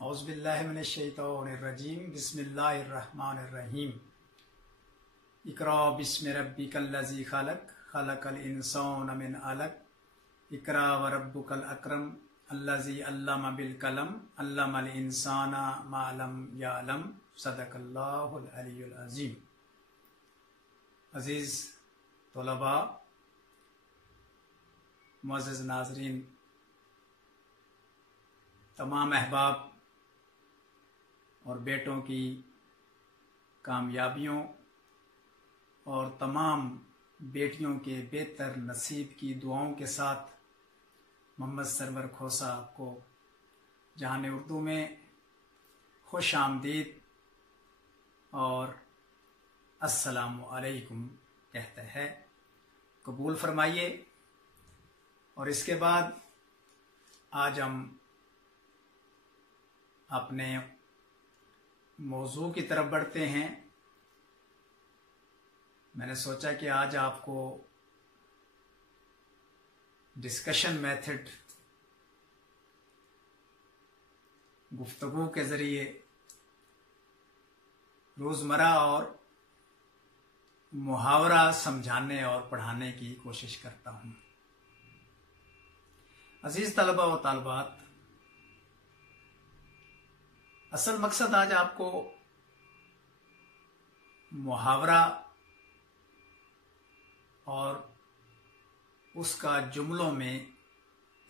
औज़ुबिल्लाहि मिनश्शैतानिर्रजीम बिस्मिल्लाहिर्रहमानिर्रहीम। इक़रा बिस्मि रब्बिकल्लज़ी खलक़ खलक़ल इंसाना मिन अलक़ इक़रा व रब्बुकल अकरम अल्लज़ी अल्लमा बिल कलम अल्लमल इंसाना मा लम यअलम। सदक़ल्लाहुल अलियुल अज़ीम। अज़ीज़ तलबा, मुअज़्ज़ज़ नाज़रीन, तमाम अहबाब और बेटों की कामयाबियों और तमाम बेटियों के बेहतर नसीब की दुआओं के साथ मोहम्मद सरवर खोसा आपको जहान उर्दू में खुश आमदीद और अस्सलामु अलैकुम कहते हैं। कबूल फरमाइए। और इसके बाद आज हम अपने मौजू की तरफ बढ़ते हैं। मैंने सोचा कि आज आपको डिस्कशन मेथड गुफ्तगू के ज़रिए रोज़मर्रा और मुहावरा समझाने और पढ़ाने की कोशिश करता हूँ। अजीज तलबा व तालबात, असल मकसद आज आपको मुहावरा और उसका जुमलों में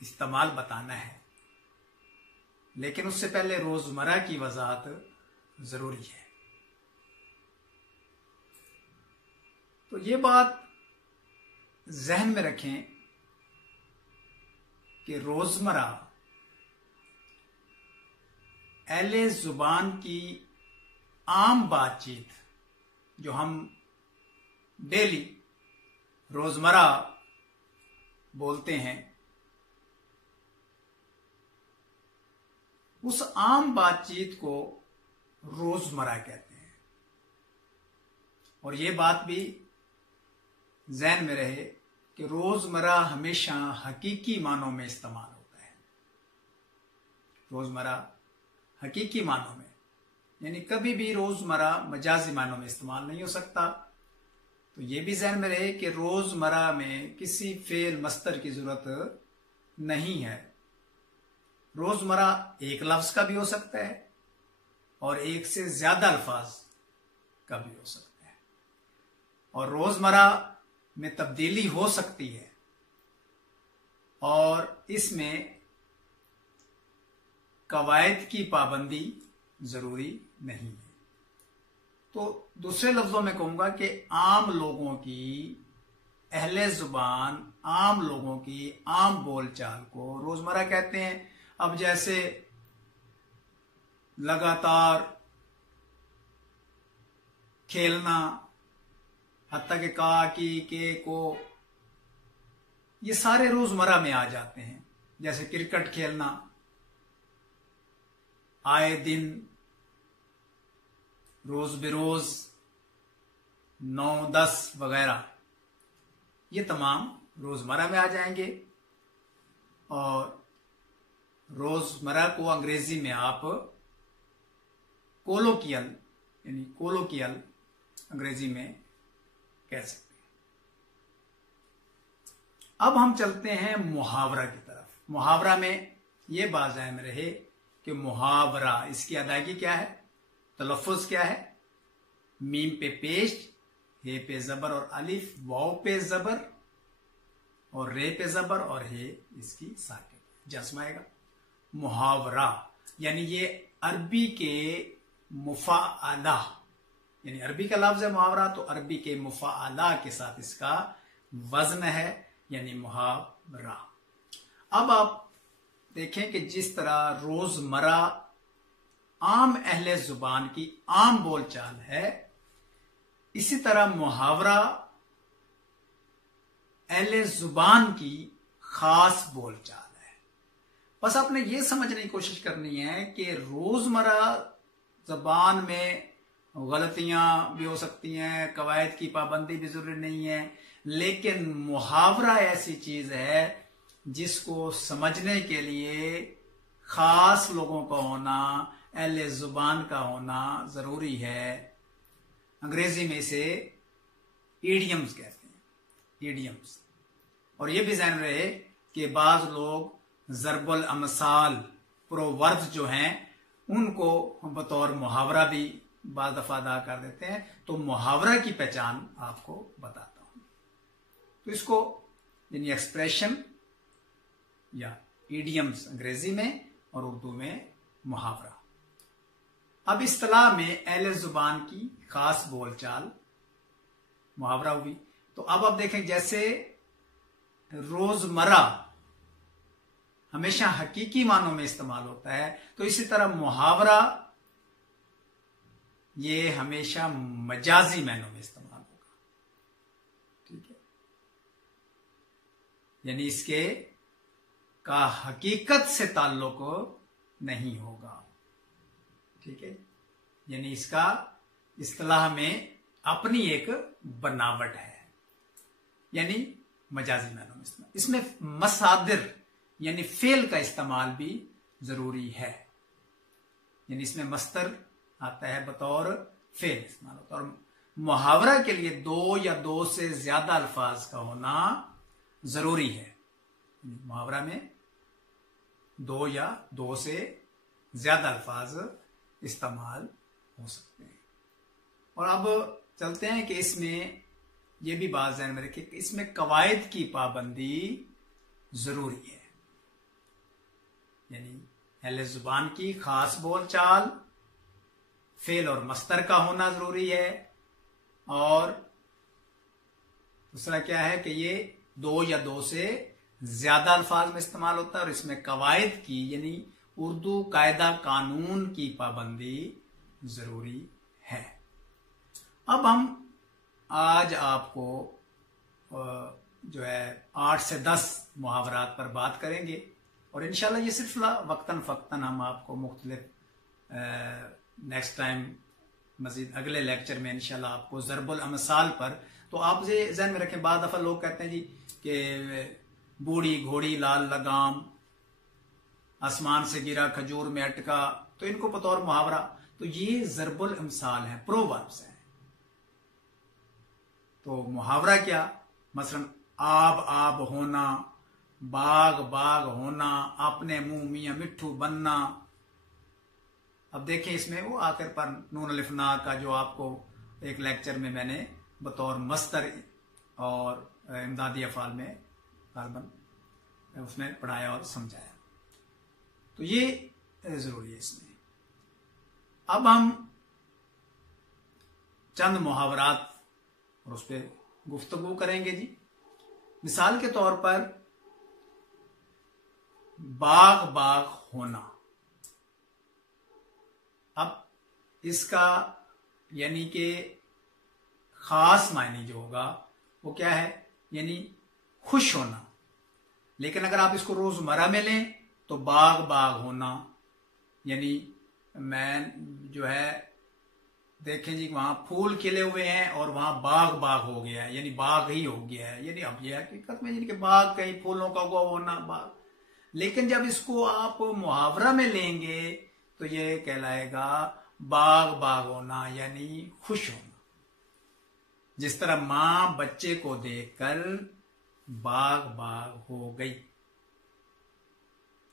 इस्तेमाल बताना है, लेकिन उससे पहले रोजमर्रा की वजाहत जरूरी है। तो ये बात जहन में रखें कि रोजमर्रा अहले जुबान की आम बातचीत जो हम डेली रोजमर्रा बोलते हैं, उस आम बातचीत को रोजमर्रा कहते हैं। और ये बात भी ज़हन में रहे कि रोजमर्रा हमेशा हकीकी मानों में इस्तेमाल होता है। रोजमर्रा हकीकी मानों में, यानी कभी भी रोजमर्रा मजाजी मानों में इस्तेमाल नहीं हो सकता। तो ये भी ज़हन में रहे कि रोजमर्रा में किसी फेल मस्तर की जरूरत नहीं है। रोजमर्रा एक लफ्ज का भी हो सकता है और एक से ज्यादा अल्फाज का भी हो सकता है, और रोजमर्रा में तब्दीली हो सकती है और इसमें कवायद की पाबंदी जरूरी नहीं है। तो दूसरे लफ्जों में कहूंगा कि आम लोगों की, अहले जुबान आम लोगों की आम बोलचाल को रोजमर्रा कहते हैं। अब जैसे लगातार खेलना, हत्ता के का की के को, ये सारे रोजमर्रा में आ जाते हैं। जैसे क्रिकेट खेलना, आए दिन, रोज बेरोज, 9-10 वगैरह, ये तमाम रोजमर्रा में आ जाएंगे। और रोजमर्रा को अंग्रेजी में आप कोलोकियल, यानी कोलोकियल अंग्रेजी में कह सकते हैं। अब हम चलते हैं मुहावरा की तरफ। मुहावरा में यह बात ज़हन में रहे कि मुहावरा, इसकी अदायगी क्या है, तलफ़ुज़ क्या है। मीम पे पेश, हे पे जबर और अलिफ, वाव पे जबर और रे पे जबर और हे इसकी साकिन, जस्म आएगा। मुहावरा यानी ये अरबी के मुफ़ाअला, यानी अरबी का लफ्ज़ है मुहावरा, तो अरबी के मुफ़ाअला के साथ इसका वजन है, यानी मुहावरा। अब आप देखें कि जिस तरह रोजमर्रा आम अहले जुबान की आम बोलचाल है, इसी तरह मुहावरा अहले जुबान की खास बोलचाल है। बस आपने ये समझने की कोशिश करनी है कि रोजमर्रा जबान में गलतियां भी हो सकती हैं, कवायद की पाबंदी भी जरूरी नहीं है, लेकिन मुहावरा ऐसी चीज है जिसको समझने के लिए खास लोगों का होना, अहले जुबान का होना जरूरी है। अंग्रेजी में इसे ईडियम्स कहते हैं, ईडियम्स। और ये भी जान रहे कि बाज लोग ज़रबुल अमसाल, प्रोवर्ब्स जो हैं, उनको बतौर मुहावरा भी बाज दफा अदा कर देते हैं। तो मुहावरा की पहचान आपको बताता हूं। तो इसको यानी एक्सप्रेशन या ईडियम्स अंग्रेजी में और उर्दू में मुहावरा। अब इस्तिलाह में अहले जुबान की खास बोलचाल मुहावरा हुई। तो अब आप देखें, जैसे रोजमर्रा हमेशा हकीकी मानों में इस्तेमाल होता है, तो इसी तरह मुहावरा ये हमेशा मजाजी मानों में इस्तेमाल होगा। ठीक है, यानी इसके का हकीकत से ताल्लुक नहीं होगा। ठीक है, यानी इसका इस्तिलाह में अपनी एक बनावट है, यानी मजाजी मानों में इस्तेमाल। इसमें मसादिर यानी फेल का इस्तेमाल भी जरूरी है, यानी इसमें मस्तर आता है बतौर फेल इस्तेमाल होता है। और मुहावरा के लिए दो या दो से ज्यादा अल्फाज का होना जरूरी है। मुहावरा में दो या दो से ज्यादा अल्फाज इस्तेमाल हो सकते हैं। और अब चलते हैं कि इसमें यह भी बात ध्यान में रखिए कि इसमें कवायद की पाबंदी जरूरी है, यानी अहले जुबान की खास बोलचाल, फेल और मस्तर का होना जरूरी है। और दूसरा क्या है कि ये दो या दो से ज्यादा अल्फाज में इस्तेमाल होता है। और इसमें कवायद की यानी उर्दू कायदा कानून की पाबंदी जरूरी है। अब हम आज आपको जो है 8 से 10 मुहावरात पर बात करेंगे। और इंशाल्लाह ये सिलसिला वक्तन फ़क्तन हम आपको मुख्तलिफ नेक्स्ट टाइम मजीद अगले लेक्चर में इंशाल्लाह आपको ज़रबुल अमसाल पर। तो आप ये ज़हन में रखें, बाद दफ़ा लोग कहते हैं जी कि बूढ़ी घोड़ी लाल लगाम, आसमान से गिरा खजूर में अटका, तो इनको बतौर मुहावरा, तो ये ज़रबुल अमसाल है, प्रोवर्ब्स है। तो मुहावरा क्या, मसलन आब आब होना, बाग बाग होना, अपने मुंह मियां मिट्ठू बनना। अब देखें इसमें वो आखिर पर नून अलिफना का जो आपको एक लेक्चर में मैंने बतौर मस्तर और इमदादी अफाल में गालबन उसमें पढ़ाया और समझाया। तो ये जरूरी है इसमें। अब हम चंद मुहावरात और उस पर गुफ्तगू करेंगे जी। मिसाल के तौर पर बाग बाग होना। अब इसका यानी कि खास मायने जो होगा वो क्या है, यानी खुश होना। लेकिन अगर आप इसको रोजमर्रा में लें तो बाग बाग होना यानी मैं जो है देखें जी वहां फूल खिले हुए हैं और वहां बाग बाग हो गया है, यानी बाग ही हो गया है। यानी अब यह हकीकत में यानी कि बाग कहीं फूलों का हुआ होना बाग। लेकिन जब इसको आप मुहावरा में लेंगे तो ये कहलाएगा बाग बाग होना यानी खुश होना। जिस तरह मां बच्चे को देखकर बाग बाग हो गई।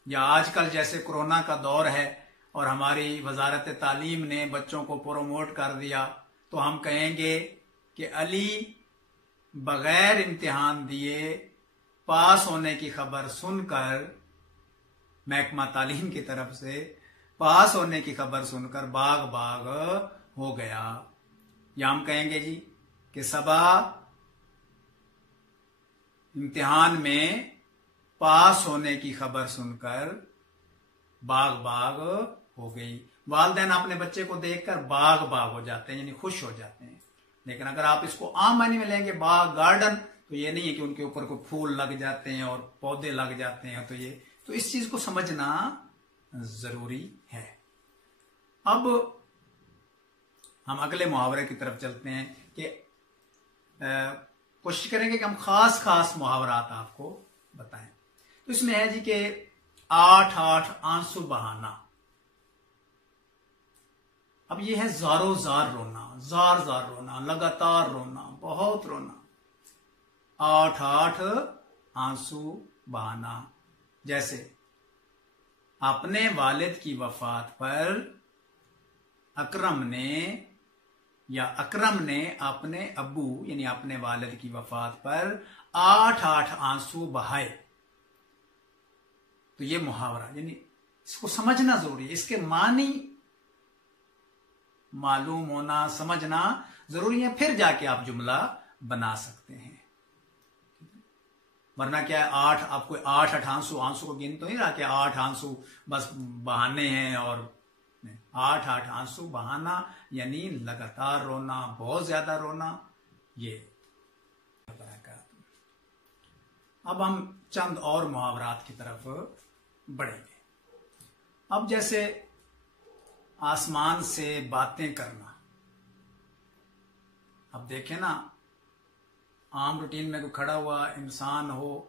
या आजकल जैसे कोरोना का दौर है और हमारी वजारत तालीम ने बच्चों को प्रोमोट कर दिया, तो हम कहेंगे कि अली बगैर इम्तिहान दिए पास होने की खबर सुनकर, महकमा तालीम की तरफ से पास होने की खबर सुनकर बाग बाग हो गया। या हम कहेंगे जी कि सबा इम्तिहान में पास होने की खबर सुनकर बाग बाग हो गई। वालिदैन अपने बच्चे को देखकर बाग बाग हो जाते हैं यानी खुश हो जाते हैं। लेकिन अगर आप इसको आम मायने में लेंगे बाग गार्डन, तो ये नहीं है कि उनके ऊपर कोई फूल लग जाते हैं और पौधे लग जाते हैं। तो इस चीज को समझना जरूरी है। अब हम अगले मुहावरे की तरफ चलते हैं कि कोशिश करेंगे कि हम खास खास मुहावरात आपको बताएं। तो इसमें है जी कि 8 आंसू बहाना। अब ये है जारो जार रोना, जार जार रोना, लगातार रोना, बहुत रोना। 8 आंसू बहाना। जैसे अपने वालिद की वफात पर अकरम ने अपने अब्बू यानी अपने वालिद की वफात पर 8 आंसू बहाए। तो ये मुहावरा, यानी इसको समझना जरूरी है, इसके मानी मालूम होना, समझना जरूरी है, फिर जाके आप जुमला बना सकते हैं। वरना क्या है, 8 आपको 8 आंसू को गिन तो नहीं रहा कि 8 आंसू बस बहाने हैं, और 8 आंसू बहाना यानी लगातार रोना, बहुत ज्यादा रोना। ये अब हम चंद और मुहावरात की तरफ बढ़ेंगे। अब जैसे आसमान से बातें करना। अब देखें ना, आम रूटीन में कोई खड़ा हुआ इंसान हो,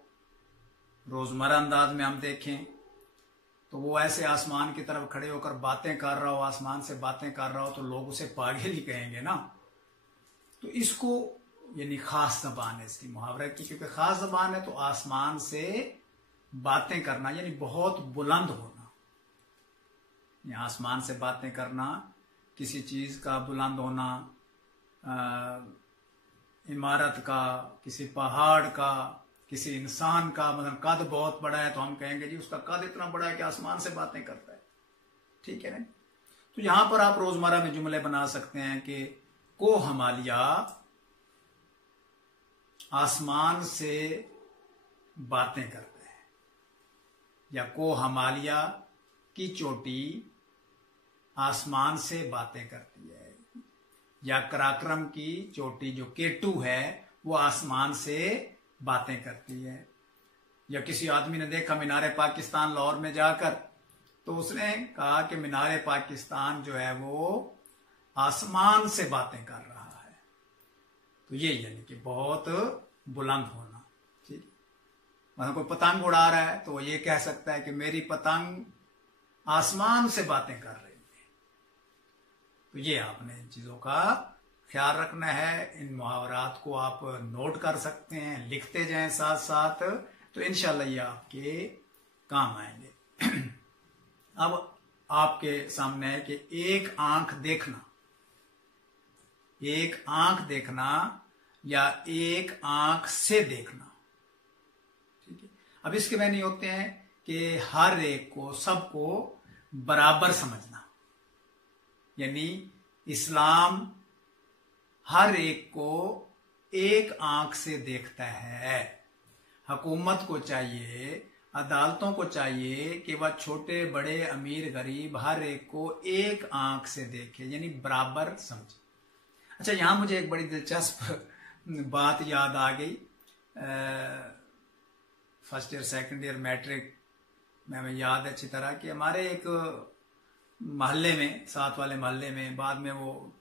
रोजमर्रा अंदाज में हम देखें तो वो ऐसे आसमान की तरफ खड़े होकर बातें कर रहा हो, आसमान से बातें कर रहा हो, तो लोग उसे पागल ही कहेंगे ना। तो इसको यानी खास जबान है इसकी मुहावरे की, क्योंकि खास जबान है तो आसमान से बातें करना यानी बहुत बुलंद होना। आसमान से बातें करना, किसी चीज का बुलंद होना, इमारत का, किसी पहाड़ का, किसी इंसान का, मतलब कद बहुत बड़ा है तो हम कहेंगे जी उसका कद इतना बड़ा है कि आसमान से बातें करता है। ठीक है ना। तो यहां पर आप रोजमर्रा में जुमले बना सकते हैं कि को हमालिया आसमान से बातें करता है, या को हमालिया की चोटी आसमान से बातें करती है, या कराक्रम की चोटी जो केटू है वो आसमान से बातें करती है। या किसी आदमी ने देखा मीनारे पाकिस्तान लाहौर में जाकर, तो उसने कहा कि मीनारे पाकिस्तान जो है वो आसमान से बातें कर रहा है। तो ये यानी कि बहुत बुलंद होना। ठीक, मतलब कोई पतंग उड़ा रहा है तो ये कह सकता है कि मेरी पतंग आसमान से बातें कर रही है। तो ये आपने इन चीजों का ख्याल रखना है। इन मुहावरात को आप नोट कर सकते हैं, लिखते जाएं साथ साथ, तो इंशाल्लाह ये आपके काम आएंगे। अब आपके सामने है कि एक आंख देखना, एक आंख देखना या एक आंख से देखना। ठीक है। अब इसके मायने होते हैं कि हर एक को, सबको बराबर समझना, यानी इस्लाम हर एक को एक आंख से देखता है। हुकूमत को चाहिए, अदालतों को चाहिए कि वह छोटे बड़े अमीर गरीब हर एक को एक आंख से देखे, यानी बराबर समझे। अच्छा, यहां मुझे एक बड़ी दिलचस्प बात याद आ गई। First year second year matric में हमें याद है अच्छी तरह कि हमारे एक मोहल्ले में, साथ वाले मोहल्ले में, बाद में वो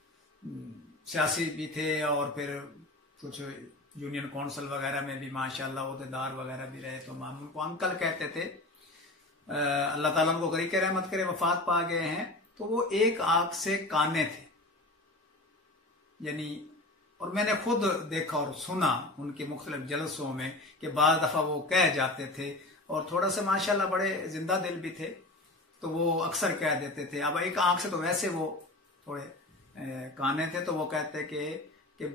सियासी भी थे और फिर कुछ यूनियन काउंसिल वगैरह में भी माशाल्लाह ओहदेदार वगैरह भी रहे, तो हम उनको अंकल कहते थे। अल्लाह ताला उनको गरीब रहमत करे, वफात पा गए हैं। तो वो एक आंख से काने थे, यानी, और मैंने खुद देखा और सुना उनके मुख्तलिफ जलसों में कि बाज़ दफा वो कह जाते थे, और थोड़ा सा माशाल्लाह बड़े जिंदा दिल भी थे, तो वो अक्सर कह देते थे। अब एक आंख से तो वैसे वो थोड़े काने थे, तो वो कहते कि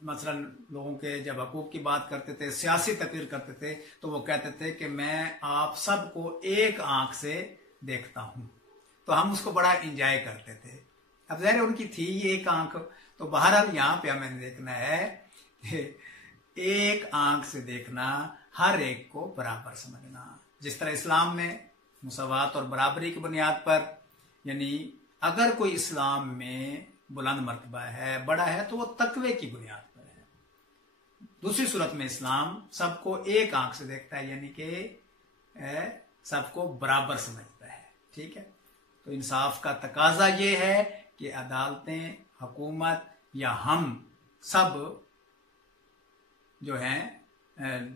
मसलन लोगों के जब हकूक की बात करते थे, सियासी तकरीर करते थे, तो वो कहते थे कि मैं आप सबको एक आंख से देखता हूं। तो हम उसको बड़ा एंजॉय करते थे। अब ज़ाहिर उनकी थी एक आंख, तो बहरहाल यहाँ पे हमें देखना है कि एक आंख से देखना, हर एक को बराबर समझना। जिस तरह इस्लाम में मुसावात और बराबरी की बुनियाद पर, यानी अगर कोई इस्लाम में बुलंद मर्तबा है, बड़ा है, तो वो तकवे की बुनियाद पर है। दूसरी सूरत में इस्लाम सबको एक आंख से देखता है, यानी कि सबको बराबर समझता है। ठीक है। तो इंसाफ का तकाजा ये है कि अदालतें, हुकूमत या हम सब जो हैं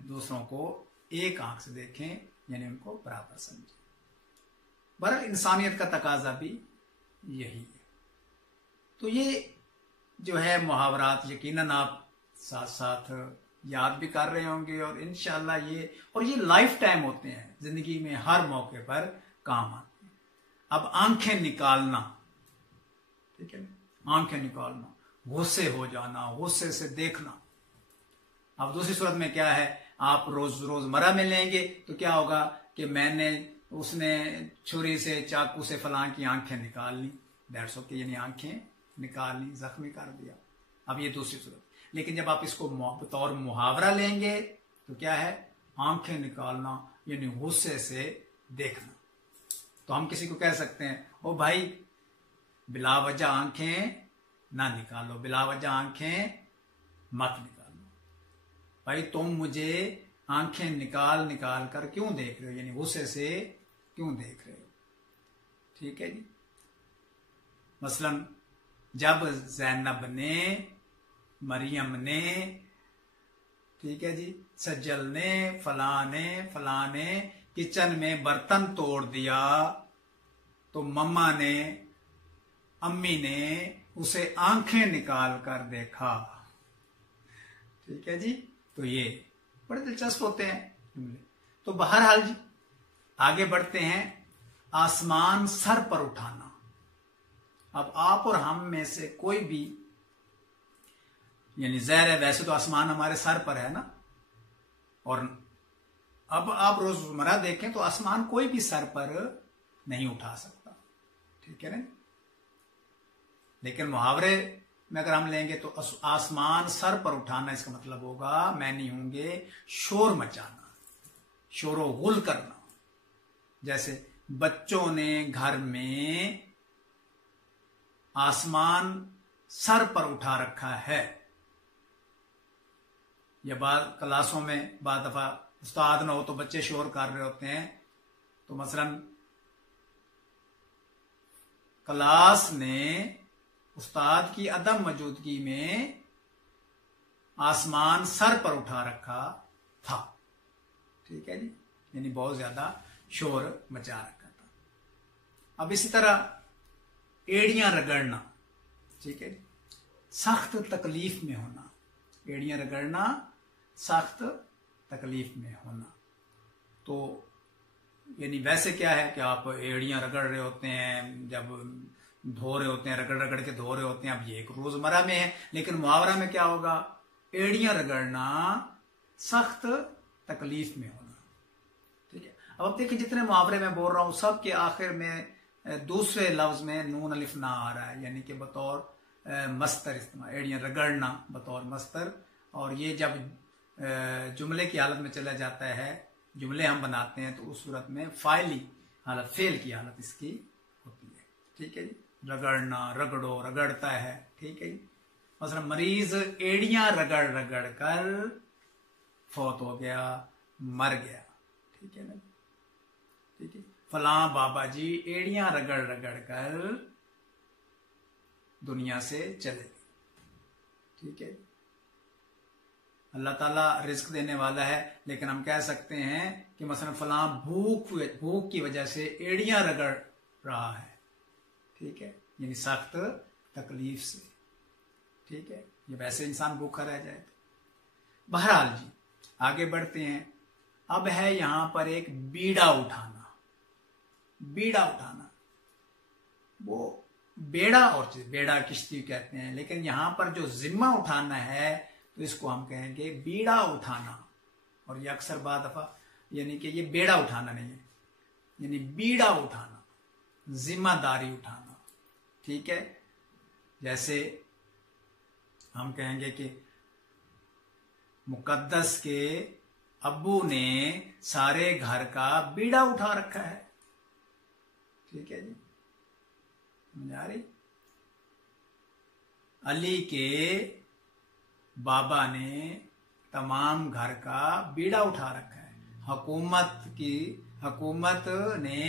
दूसरों को एक आंख से देखें, यानी उनको बराबर समझे। बहरहाल इंसानियत का तकाजा भी यही है। तो ये जो है मुहावरात यकीनन आप साथ साथ याद भी कर रहे होंगे और इंशाल्लाह ये लाइफ टाइम होते हैं, जिंदगी में हर मौके पर काम आते हैं। अब आंखें निकालना, ठीक है, आंखें निकालना, गुस्से हो जाना, गुस्से से देखना। अब दूसरी सूरत में क्या है, आप रोजमर्रा में लेंगे तो क्या होगा कि उसने छुरी से चाकू से फलां की आंखें निकाल ली, दैट्स ओके, यानी आंखें निकाल ली, जख्मी कर दिया। अब ये दूसरी सूरत। लेकिन जब आप इसको बतौर मुहावरा लेंगे तो क्या है, आंखें निकालना यानी गुस्से से देखना। तो हम किसी को कह सकते हैं, ओ भाई बिला वजह आंखें ना निकालो, बिला वजह आंखें मत निकालो, भाई तुम मुझे आंखें निकाल निकाल कर क्यों देख रहे हो, यानी गुस्से से क्यों देख रहे हो। ठीक है जी। मसलन जब जैनब ने, मरियम ने, ठीक है जी, सज्जल ने, फलां ने किचन में बर्तन तोड़ दिया तो मम्मा ने, अम्मी ने उसे आंखें निकाल कर देखा। ठीक है जी। तो ये बड़े दिलचस्प होते हैं। तो बहरहाल जी आगे बढ़ते हैं। आसमान सर पर उठाना। अब आप और हम में से कोई भी, यानी ज़ाहिर है वैसे तो आसमान हमारे सर पर है ना, और अब आप रोजमर्रा देखें तो आसमान कोई भी सर पर नहीं उठा सकता, ठीक है ना। लेकिन मुहावरे में अगर हम लेंगे तो आसमान सर पर उठाना, इसका मतलब होगा मैनी होंगे शोर मचाना, शोरो गुल करना। जैसे बच्चों ने घर में आसमान सर पर उठा रखा है, या बाद क्लासों में बाद दफा उस्ताद ना हो तो बच्चे शोर कर रहे होते हैं, तो मसलन क्लास ने उस्ताद की अदम मौजूदगी में आसमान सर पर उठा रखा था, ठीक है जी, यानी बहुत ज्यादा शोर मचा रखा था। अब इसी तरह एड़ियां रगड़ना, ठीक है, सख्त तकलीफ में होना, एड़ियां रगड़ना सख्त तकलीफ में होना। तो यानी वैसे क्या है कि आप एड़ियां रगड़ रहे होते हैं, जब धो रहे होते हैं, रगड़ रगड़ के धो रहे होते हैं, अब ये एक रोजमर्रा में है। लेकिन मुहावरा में क्या होगा, एड़ियां रगड़ना सख्त तकलीफ में होना, ठीक है। अब आप देखिए जितने मुहावरे में बोल रहा हूं सब के आखिर में दूसरे लफ्ज में नून अलिफ ना आ रहा है, यानी कि बतौर मस्तर इस्तेमाल, एड़ियां रगड़ना बतौर मस्तर। और ये जब जुमले की हालत में चला जाता है, जुमले हम बनाते हैं, तो उस सूरत में फाइली हालत, फेल की हालत इसकी होती है, ठीक है जी। रगड़ना, रगड़ो, रगड़ता है, ठीक है जी। मतलब मरीज एड़ियां रगड़ रगड़ कर फौत हो गया, मर गया, ठीक है ना, ठीक है। फलां बाबा जी एड़ियां रगड़ रगड़ कर दुनिया से चले गए, ठीक है। अल्लाह ताला रिस्क देने वाला है, लेकिन हम कह सकते हैं कि मसलन फलां भूख की वजह से एड़ियां रगड़ रहा है, ठीक है, यानी सख्त तकलीफ से, ठीक है। ये वैसे इंसान भूखा रह जाए तो। बहरहाल जी आगे बढ़ते हैं। अब है यहां पर एक बीड़ा उठाना। बीड़ा उठाना, वो बेड़ा और चीज, बेड़ा किश्ती कहते हैं, लेकिन यहां पर जो जिम्मा उठाना है तो इसको हम कहेंगे बीड़ा उठाना। और ये अक्सर बात दफा यानी कि ये बेड़ा उठाना नहीं है, यानी बीड़ा उठाना, जिम्मेदारी उठाना, ठीक है। जैसे हम कहेंगे कि मुकद्दस के अब्बू ने सारे घर का बीड़ा उठा रखा है, ठीक है जी, समझ आ रही। अली के बाबा ने तमाम घर का बीड़ा उठा रखा है। हुकूमत ने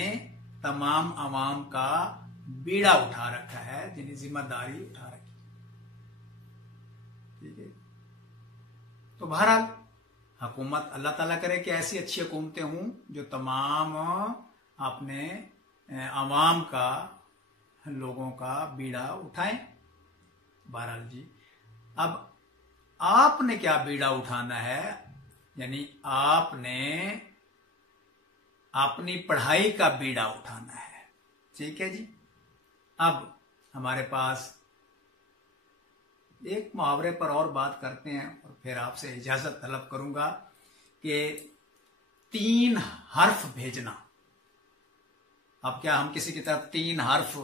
तमाम अवाम का बीड़ा उठा रखा है, जिन्हें जिम्मेदारी उठा रखी, ठीक है। तो बहरहाल हुकूमत, अल्लाह ताला करे कि ऐसी अच्छी हुकूमतें हों जो तमाम अपने आवाम का, लोगों का बीड़ा उठाएं। बहरहाल जी, अब आपने क्या बीड़ा उठाना है, यानी आपने अपनी पढ़ाई का बीड़ा उठाना है। ठीक है जी। अब हमारे पास एक मुहावरे पर और बात करते हैं और फिर आपसे इजाजत तलब करूंगा कि 3 हर्फ भेजना। अब क्या हम किसी की तरफ 3 हर्फ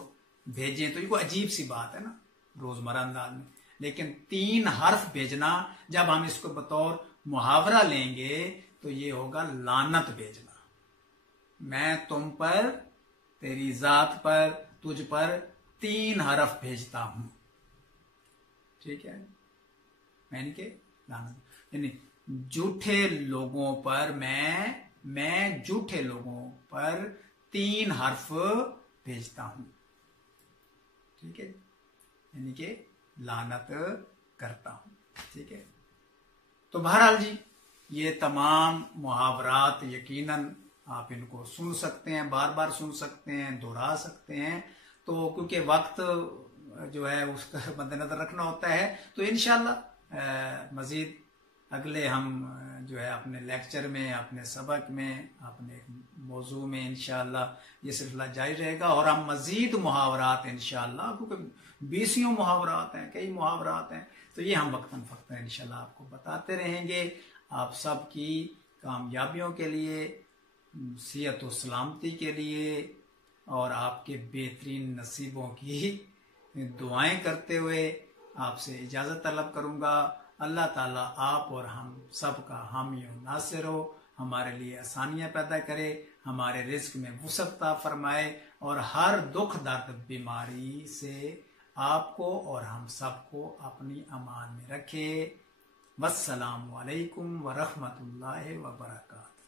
भेजें तो ये कोई अजीब सी बात है ना रोजमर्रा अंदाज में, लेकिन 3 हर्फ भेजना जब हम इसको बतौर मुहावरा लेंगे तो ये होगा लानत भेजना। मैं तुम पर, तेरी जात पर, तुझ पर 3 हर्फ भेजता हूं। ठीक है, यानी कि लानत, यानी झूठे लोगों पर मैं झूठे लोगों पर 3 हर्फ भेजता हूं। ठीक है, यानी कि लानत करता हूं। ठीक है, तो बहरहाल जी ये तमाम मुहावरात यकीनन आप इनको सुन सकते हैं, बार बार सुन सकते हैं, दोहरा सकते हैं। तो क्योंकि वक्त जो है उसका मद्देनजर रखना होता है, तो इंशाल्लाह मजीद अगले हम जो है अपने लेक्चर में, अपने सबक में, अपने मौजू में इंशाल्लाह ये सिलसिला जारी रहेगा और हम मजीद मुहावरात इंशाल्लाह, क्योंकि 20 मुहावरात हैं, कई मुहावरात हैं, तो ये हम वक्तन फ़क्तन इंशाल्लाह आपको बताते रहेंगे। आप सब की कामयाबियों के लिए, सेहत और सलामती के लिए और आपके बेहतरीन नसीबों की दुआएं करते हुए आपसे इजाज़त तलब करूंगा। अल्लाह ताला आप और हम सब का हामी और नासिर हो, हमारे लिए आसानियां पैदा करे, हमारे रिज्क में वुसअत अता फरमाए और हर दुख दर्द बीमारी से आपको और हम सबको अपनी अमान में रखे। वस्सलामु अलैकुम व रहमतुल्लाहि व बरकातहू।